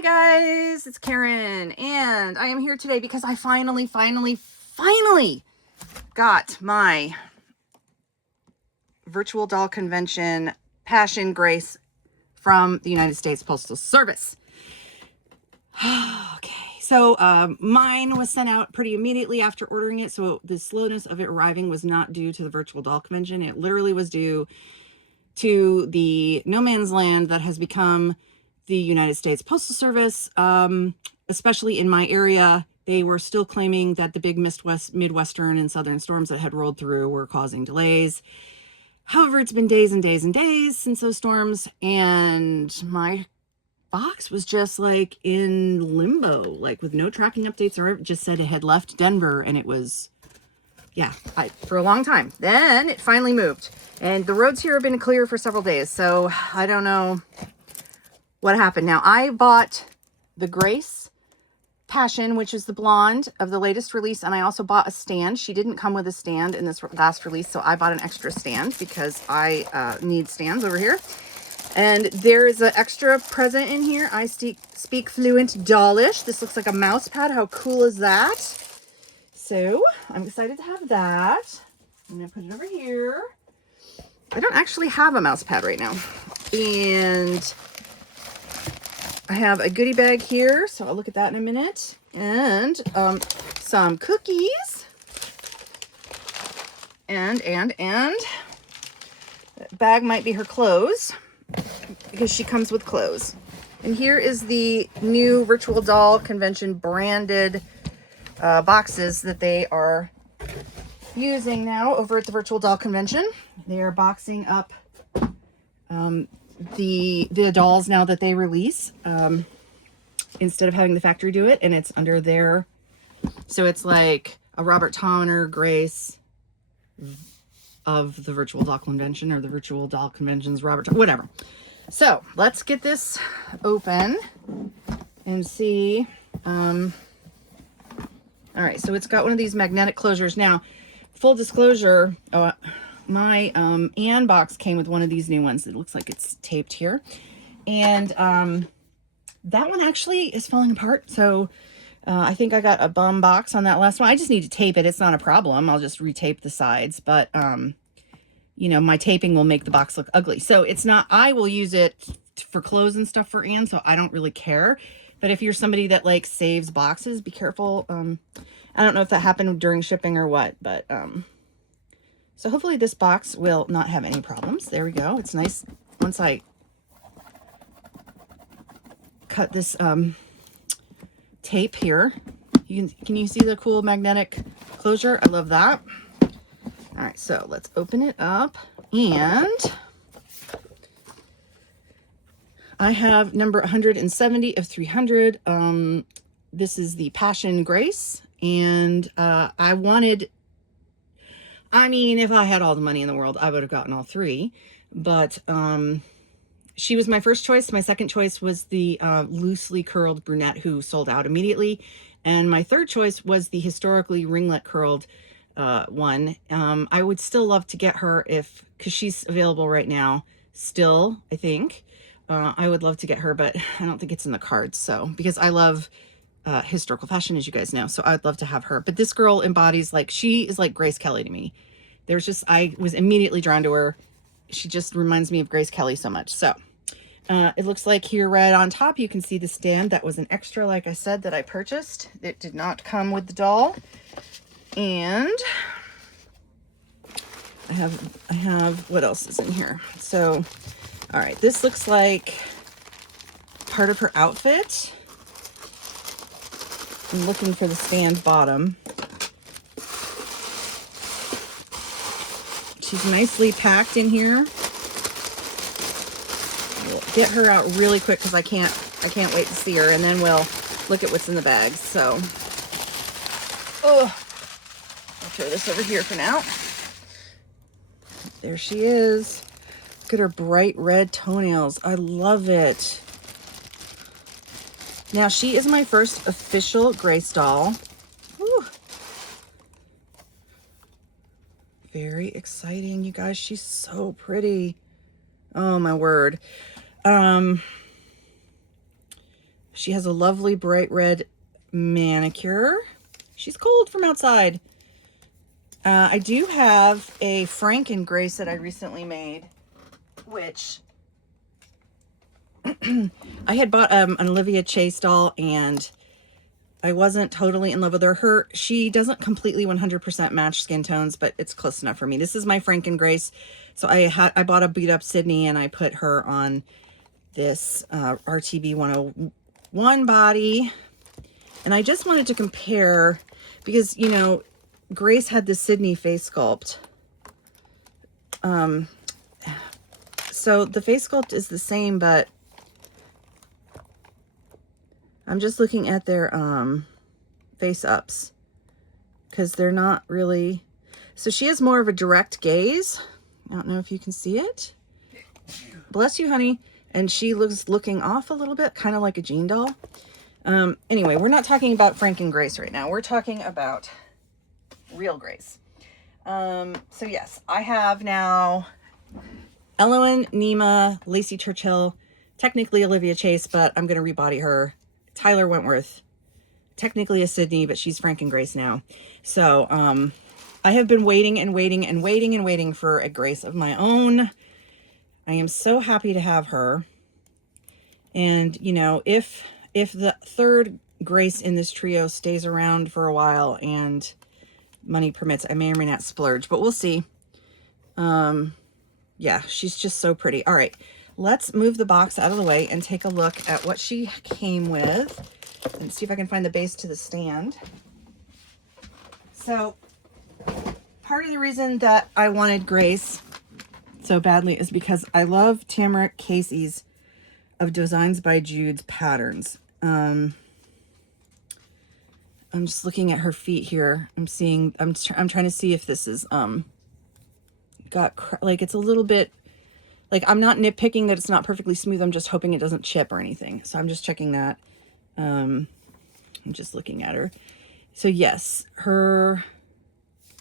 Hi guys, it's Karen, and I am here today because I finally got my virtual doll convention Passion Grace from the United States Postal Service. Okay, so mine was sent out pretty immediately after ordering it, so the slowness of it arriving was not due to the virtual doll convention. It literally was due to the no man's land that has become the United States Postal Service. Especially in my area, they were still claiming that the big Midwestern and Southern storms that had rolled through were causing delays. However, it's been days and days and days since those storms, and my box was just like in limbo, like with no tracking updates, or it just said it had left Denver, and it was, yeah, for a long time. Then it finally moved, and the roads here have been clear for several days, so I don't know what happened. Now, I bought the Grace Passion, which is the blonde of the latest release, and I also bought a stand. She didn't come with a stand in this last release, so I bought an extra stand because I need stands over here. And there is an extra present in here. I speak fluent Dollish. This looks like a mouse pad. How cool is that? So I'm excited to have that. I'm gonna put it over here. I don't actually have a mouse pad right now. And I have a goodie bag here, so I'll look at that in a minute. And some cookies. And that bag might be her clothes, because she comes with clothes. And here is the new Virtual Doll Convention branded boxes that they are using now over at the Virtual Doll Convention. They are boxing up the dolls now that they release, instead of having the factory do it, and it's under their, so it's like a Robert Towner Grace of the Virtual Doll Convention, or the Virtual Doll Convention's Robert, whatever. So let's get this open and see. All right, so it's got one of these magnetic closures. Now, full disclosure, my Ann box came with one of these new ones. It looks like it's taped here. And that one actually is falling apart. So I think I got a bum box on that last one. I just need to tape it. It's not a problem. I'll just retape the sides. But, you know, my taping will make the box look ugly. So it's not, I will use it for clothes and stuff for Ann, so I don't really care. But if you're somebody that like saves boxes, be careful. I don't know if that happened during shipping or what, but so hopefully this box will not have any problems. There we go. It's nice. Once I cut this tape here, can you see the cool magnetic closure? I love that. All right, so let's open it up, and I have number 170 of 300. This is the Passion Grace, and I mean, if I had all the money in the world, I would have gotten all three, but she was my first choice. My second choice was the loosely curled brunette, who sold out immediately, and my third choice was the historically ringlet curled one. I would still love to get her because she's available right now still, I think. I would love to get her, but I don't think it's in the cards. So, because I love historical fashion, as you guys know, so I'd love to have her. But this girl embodies, like, she is like Grace Kelly to me. I was immediately drawn to her. She just reminds me of Grace Kelly so much. So it looks like here right on top, you can see the stand. That was an extra, like I said, that I purchased. It did not come with the doll. And I have, what else is in here? So, all right, this looks like part of her outfit. I'm looking for the stand bottom. She's nicely packed in here. We'll get her out really quick because I can't wait to see her, and then we'll look at what's in the bags. So, I'll throw this over here for now. There she is. Look at her bright red toenails. I love it. Now, she is my first official Grace doll. Whew. Very exciting, you guys. She's so pretty. Oh, my word. She has a lovely bright red manicure. She's cold from outside. I do have a Franken Grace that I recently made, which I had bought an Olivia Chase doll, and I wasn't totally in love with her. She doesn't completely 100% match skin tones, but it's close enough for me. This is my Franken Grace. So I bought a beat up Sydney, and I put her on this RTB 101 body. And I just wanted to compare because, you know, Grace had the Sydney face sculpt. So the face sculpt is the same, but I'm just looking at their face ups because they're not really. So she has more of a direct gaze. I don't know if you can see it. Bless you, honey. And she looking off a little bit, kind of like a Jean doll. Anyway, we're not talking about Franken Grace right now. We're talking about real Grace. So yes, I have now Elowen, Nima, Lacey Churchill, technically Olivia Chase, but I'm going to rebody her. Tyler Wentworth, technically a Sydney, but she's Franken Grace now. So I have been waiting and waiting and waiting and waiting for a Grace of my own. I am so happy to have her. And, you know, if the third Grace in this trio stays around for a while and money permits, I may or may not splurge, but we'll see. Yeah, she's just so pretty. All right, let's move the box out of the way and take a look at what she came with and see if I can find the base to the stand. So part of the reason that I wanted Grace so badly is because I love Tamara Casey's of Designs by Jude's patterns. I'm just looking at her feet here. I'm trying to see if this is like it's a little bit like, I'm not nitpicking that it's not perfectly smooth. I'm just hoping it doesn't chip or anything. So I'm just checking that. I'm just looking at her. So yes, her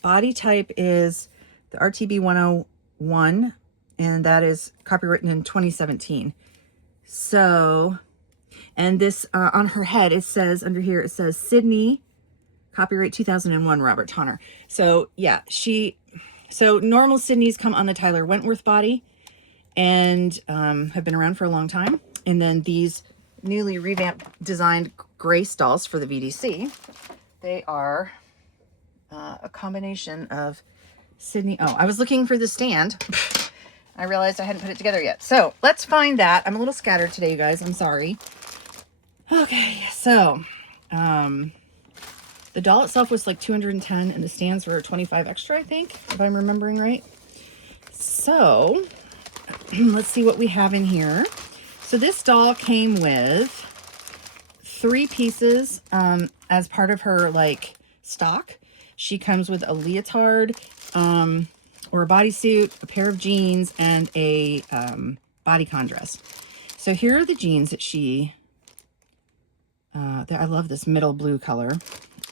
body type is the RTB 101, and that is copywritten in 2017. So, and this on her head, it says under here, it says Sydney, copyright 2001, Robert Tonner. So yeah, so normal Sydneys come on the Tyler Wentworth body and have been around for a long time. And then these newly revamped designed Grace dolls for the VDC, they are a combination of Sydney. Oh, I was looking for the stand. I realized I hadn't put it together yet. So let's find that. I'm a little scattered today, you guys. I'm sorry. Okay, so the doll itself was like 210 and the stands were 25 extra, I think, if I'm remembering right. So let's see what we have in here. So this doll came with 3 pieces as part of her like stock. She comes with a leotard or a bodysuit, a pair of jeans, and a bodycon dress. So here are the jeans that she, I love this middle blue color.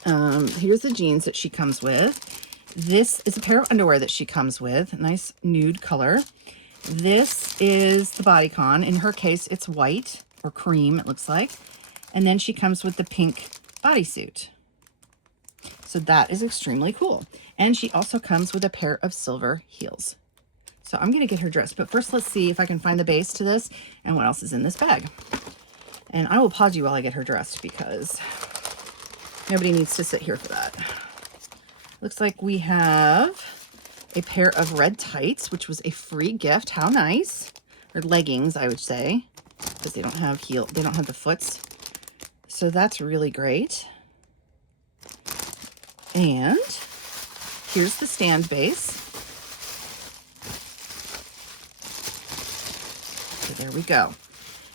Here's the jeans that she comes with. This is a pair of underwear that she comes with, a nice nude color. This is the bodycon. In her case, it's white or cream, it looks like. And then she comes with the pink bodysuit. So that is extremely cool. And she also comes with a pair of silver heels. So I'm going to get her dressed. But first, let's see if I can find the base to this and what else is in this bag. And I will pause you while I get her dressed because nobody needs to sit here for that. Looks like we have a pair of red tights, which was a free gift. How nice. Or leggings, I would say, because they don't have they don't have the foots. So that's really great. And here's the stand base. So there we go.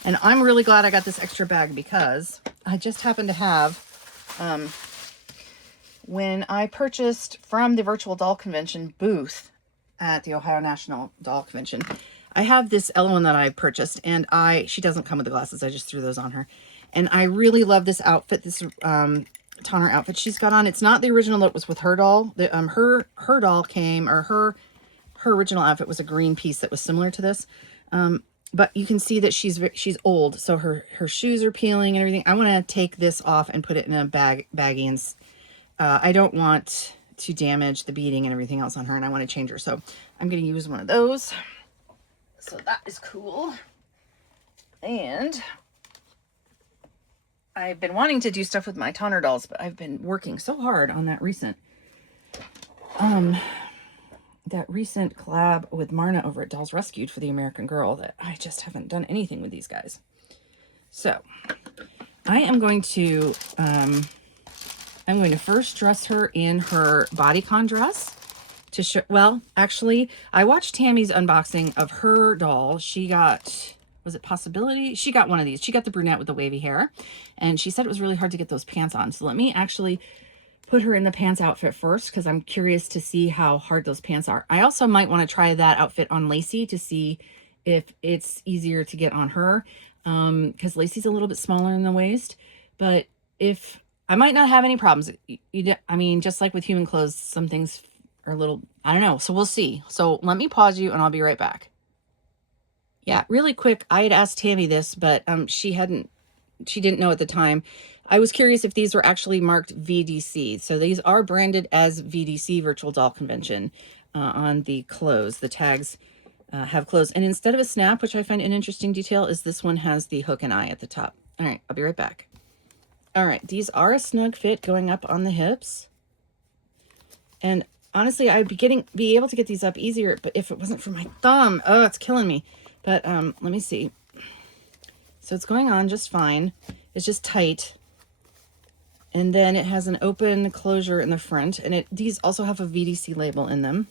And I'm really glad I got this extra bag because I just happened to have, when I purchased from the Virtual Doll Convention booth at the Ohio National Doll Convention, I have this Elowen that I purchased, and she doesn't come with the glasses. I just threw those on her. And I really love this outfit, this Tonner outfit she's got on. It's not the original that was with her doll. Her doll came, or her original outfit was a green piece that was similar to this. but you can see that she's old, so her shoes are peeling and everything. I want to take this off and put it in a baggie, and I don't want to damage the beading and everything else on her, and I want to change her. So I'm going to use one of those. So that is cool. And I've been wanting to do stuff with my Tonner dolls, but I've been working so hard on that recent collab with Marna over at Dolls Rescued for the American Girl that I just haven't done anything with these guys. So I am going to first dress her in her bodycon dress to show. Well, actually, I watched Tammy's unboxing of her doll. She got, was it Possibility? She got one of these. She got the brunette with the wavy hair, and she said it was really hard to get those pants on. So let me actually put her in the pants outfit first, because I'm curious to see how hard those pants are. I also might want to try that outfit on Lacey to see if it's easier to get on her, because Lacey's a little bit smaller in the waist. But if I might not have any problems, I mean, just like with human clothes, some things are a little, I don't know. So we'll see. So let me pause you and I'll be right back. Yeah, really quick. I had asked Tammy this, but she didn't know at the time. I was curious if these were actually marked VDC. So these are branded as VDC, Virtual Doll Convention, on the clothes. The tags have clothes. And instead of a snap, which I find an interesting detail, is this one has the hook and eye at the top. All right, I'll be right back. All right, these are a snug fit going up on the hips. And honestly, I'd be able to get these up easier, but if it wasn't for my thumb, oh, it's killing me. But let me see. So it's going on just fine. It's just tight. And then it has an open closure in the front, and these also have a VDC label in them.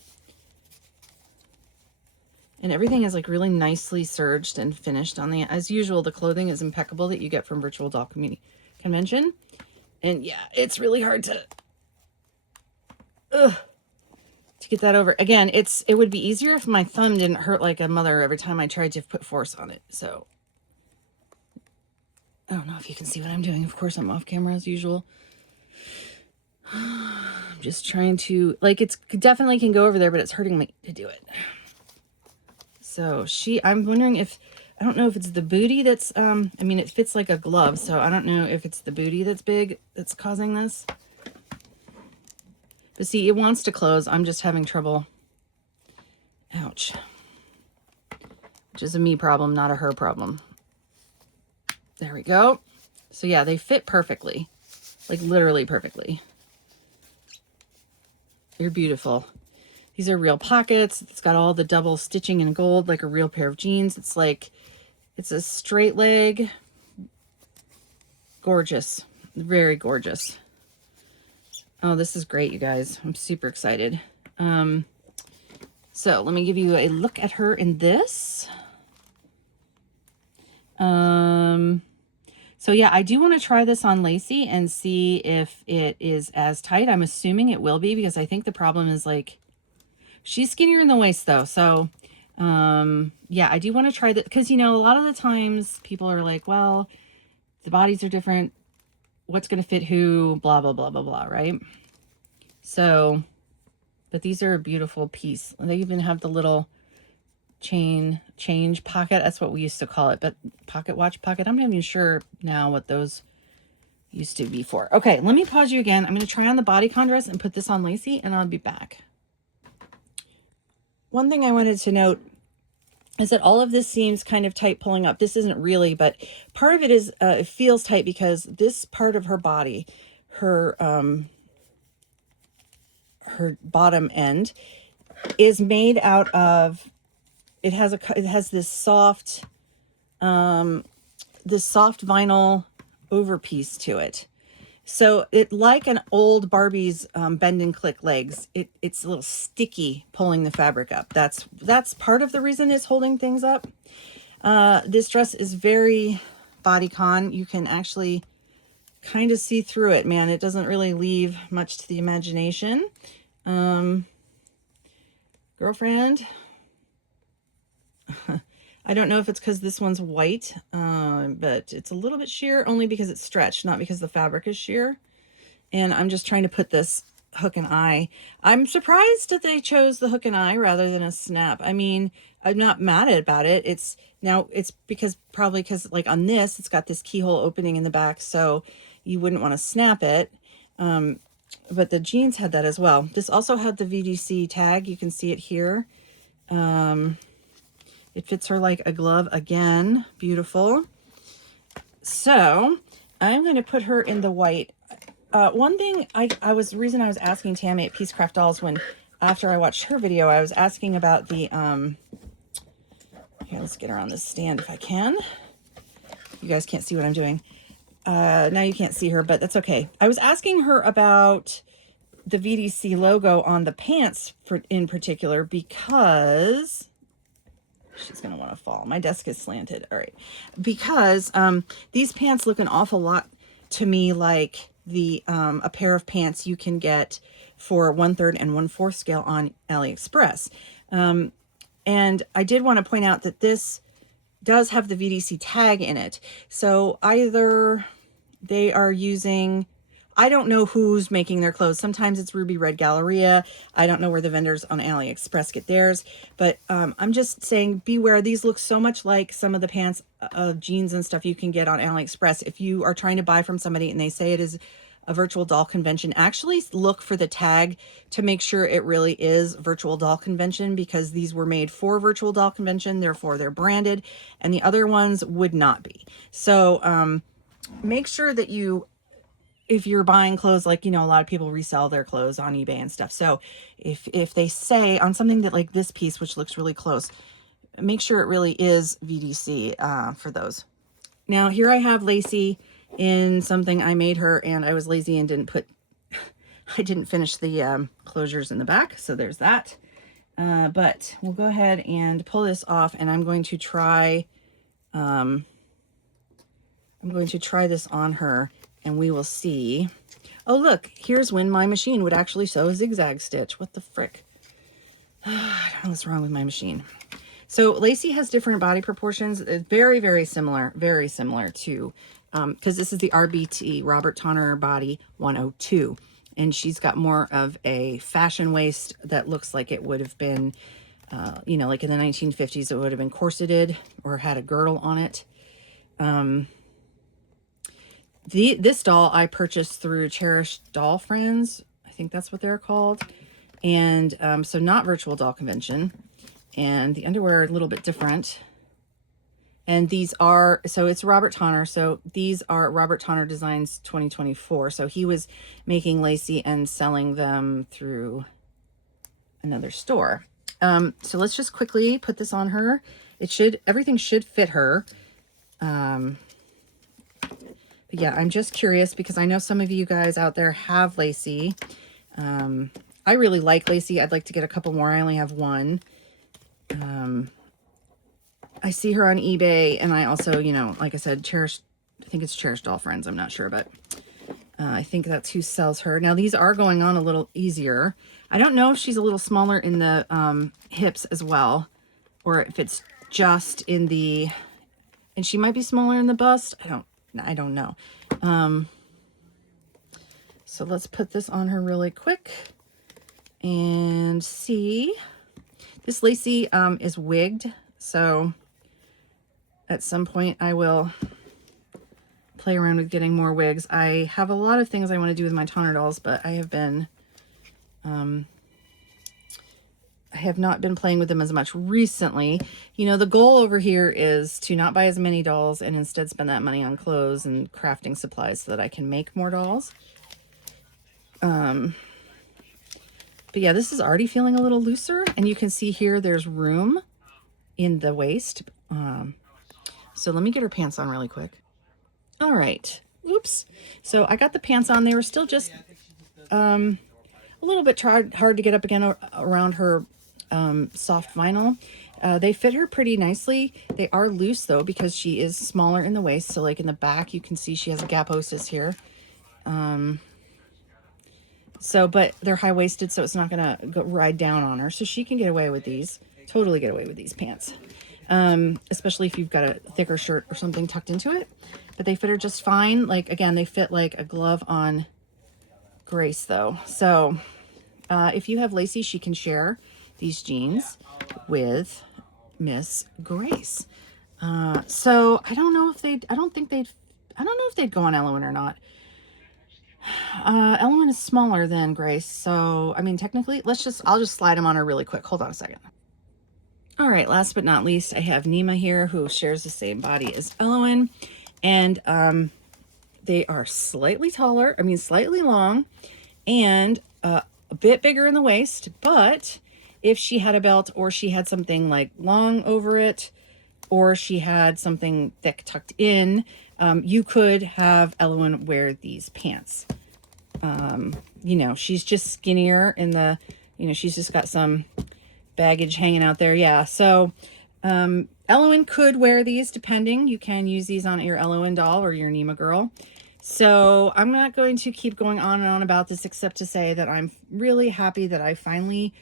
And everything is like really nicely serged and finished on the, as usual, the clothing is impeccable that you get from Virtual Doll Convention. And yeah, it's really hard to get that over. Again, it would be easier if my thumb didn't hurt like a mother every time I tried to put force on it. So I don't know if you can see what I'm doing. Of course, I'm off camera as usual. I'm just trying to, like, it's definitely can go over there, but it's hurting me to do it. So I'm wondering if, I don't know if it's the booty that's, I mean, it fits like a glove, so I don't know if it's the booty that's big that's causing this. But see, it wants to close. I'm just having trouble. Ouch. Which is a me problem, not a her problem. There we go. So yeah, they fit perfectly, like literally perfectly. You're beautiful. These are real pockets. It's got all the double stitching in gold, like a real pair of jeans. It's like, it's a straight leg. Gorgeous. Very gorgeous. Oh, this is great, you guys. I'm super excited. So let me give you a look at her in this. So yeah, I do want to try this on Lacey and see if it is as tight. I'm assuming it will be, because I think the problem is like, she's skinnier in the waist though. So, yeah, I do want to try that, because, you know, a lot of the times people are like, well, the bodies are different. What's going to fit who, blah, blah, blah, blah, blah. Right. So, but these are a beautiful piece. They even have the little change pocket. That's what we used to call it, but pocket watch pocket. I'm not even sure now what those used to be for. Okay, let me pause you again. I'm going to try on the bodycon dress and put this on Lacey, and I'll be back. One thing I wanted to note is that all of this seems kind of tight pulling up. This isn't really, but part of it is, it feels tight because this part of her body, her bottom end is made out of, it has this soft vinyl overpiece to it. So it, like an old Barbie's bend and click legs, it's a little sticky pulling the fabric up. That's part of the reason it's holding things up. This dress is very bodycon. You can actually kind of see through it, man. It doesn't really leave much to the imagination. Girlfriend, I don't know if it's because this one's white, but it's a little bit sheer, only because it's stretched, not because the fabric is sheer. And I'm just trying to put this hook and eye. I'm surprised that they chose the hook and eye rather than a snap. I mean, I'm not mad about it. It's now it's because probably because like on this, it's got this keyhole opening in the back, so you wouldn't want to snap it. But the jeans had that as well. This also had the VDC tag. You can see it here. It fits her like a glove again. Beautiful. So I'm going to put her in the white. One thing the reason I was asking Tammy at Peacecraft Dolls when, after I watched her video, I was asking about the, here, let's get her on this stand if I can. You guys can't see what I'm doing. Now you can't see her, but that's okay. I was asking her about the VDC logo on the pants in particular, because she's going to want to fall. My desk is slanted. All right. Because these pants look an awful lot to me like the a pair of pants you can get for 1/3 and 1/4 scale on AliExpress. And I did want to point out that this does have the VDC tag in it. So either they are using, I don't know who's making their clothes. Sometimes it's Ruby Red Galleria. I don't know where the vendors on AliExpress get theirs, but I'm just saying beware. These look so much like some of the pants of jeans and stuff you can get on AliExpress. If you are trying to buy from somebody and they say it is a virtual doll convention, actually look for the tag to make sure it really is virtual doll convention, because these were made for virtual doll convention, therefore they're branded, and the other ones would not be. So make sure that you, if you're buying clothes, like, you know, a lot of people resell their clothes on eBay and stuff. So if they say on something that like this piece, which looks really close, make sure it really is VDC for those. Now here I have Lacey in something I made her, and I was lazy and I didn't finish the closures in the back. So there's that. But we'll go ahead and pull this off, and I'm going to try this on her, and we will see. Oh, look, here's when my machine would actually sew a zigzag stitch. What the frick? I don't know what's wrong with my machine. So Lacey has different body proportions. It's very, very similar to, because this is the RBT, Robert Tonner Body 102. And she's got more of a fashion waist that looks like it would have been, you know, like in the 1950s, it would have been corseted or had a girdle on it. This doll I purchased through Cherished Doll Friends. I think that's what they're called. And so not virtual doll convention. And the underwear are a little bit different. And these are, so it's Robert Tonner. So these are Robert Tonner Designs 2024. So he was making Lacey and selling them through another store. So let's just quickly put this on her. Everything should fit her. But yeah, I'm just curious because I know some of you guys out there have Lacey. I really like Lacey. I'd like to get a couple more. I only have one. I see her on eBay, and I also, you know, like I said, I think it's Cherished Doll Friends. I'm not sure, but I think that's who sells her. Now, these are going on a little easier. I don't know if she's a little smaller in the hips as well, or if it's just in the, and she might be smaller in the bust. I don't know. So let's put this on her really quick and see. This Lacey is wigged, so at some point I will play around with getting more wigs. I have a lot of things I want to do with my Tonner dolls, but I have been, I have not been playing with them as much recently. You know, the goal over here is to not buy as many dolls and instead spend that money on clothes and crafting supplies so that I can make more dolls. But yeah, this is already feeling a little looser, and you can see here there's room in the waist. So let me get her pants on really quick. All right. Oops. So I got the pants on. They were still just a little bit hard to get up again around her soft vinyl. They fit her pretty nicely. They are loose though because she is smaller in the waist. So like in the back, you can see she has a gaposis here. But they're high-waisted, so it's not going to ride down on her. So she can get away with these, totally get away with these pants. Especially if you've got a thicker shirt or something tucked into it. But they fit her just fine. Like, again, they fit like a glove on Grace though. So if you have Lacey, she can share these jeans with Miss Grace. So I don't know if I don't know if they'd go on Elowen or not. Elowen is smaller than Grace. So, I mean, technically, I'll just slide them on her really quick. Hold on a second. All right, last but not least, I have Nima here, who shares the same body as Elowen. And they are slightly taller, I mean, slightly long, and a bit bigger in the waist. But if she had a belt, or she had something like long over it, or she had something thick tucked in, you could have Elowen wear these pants. You know, she's just skinnier in the, you know, she's just got some baggage hanging out there. Yeah. So, Elowen could wear these depending. You can use these on your Elowen doll or your Nima girl. So I'm not going to keep going on and on about this, except to say that I'm really happy that I finally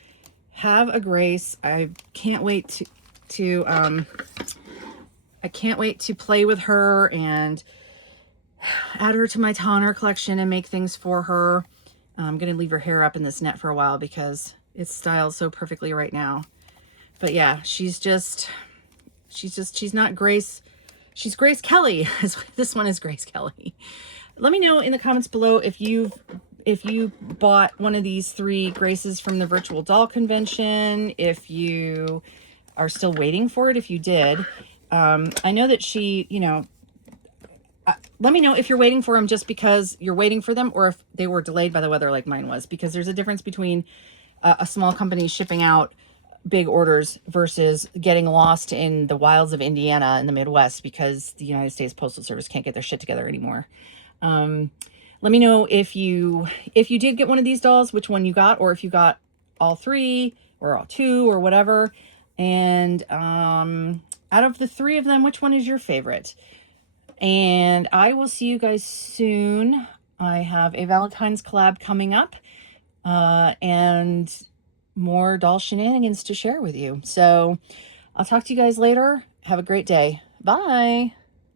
have a Grace. I can't wait I can't wait to play with her and add her to my Tonner collection and make things for her. I'm going to leave her hair up in this net for a while because it's styled so perfectly right now. But yeah, she's not Grace. She's Grace Kelly. This one is Grace Kelly. Let me know in the comments below if you bought one of these 3 Graces from the virtual doll convention, if you are still waiting for it, if you did. I know that she, you know, let me know if you're waiting for them just because you're waiting for them, or if they were delayed by the weather like mine was, because there's a difference between a small company shipping out big orders versus getting lost in the wilds of Indiana in the Midwest because the United States Postal Service can't get their shit together anymore. Let me know if you did get one of these dolls, which one you got, or if you got all 3 or all 2 or whatever. And out of the 3 of them, which one is your favorite? And I will see you guys soon. I have a Valentine's collab coming up, and more doll shenanigans to share with you. So I'll talk to you guys later. Have a great day. Bye.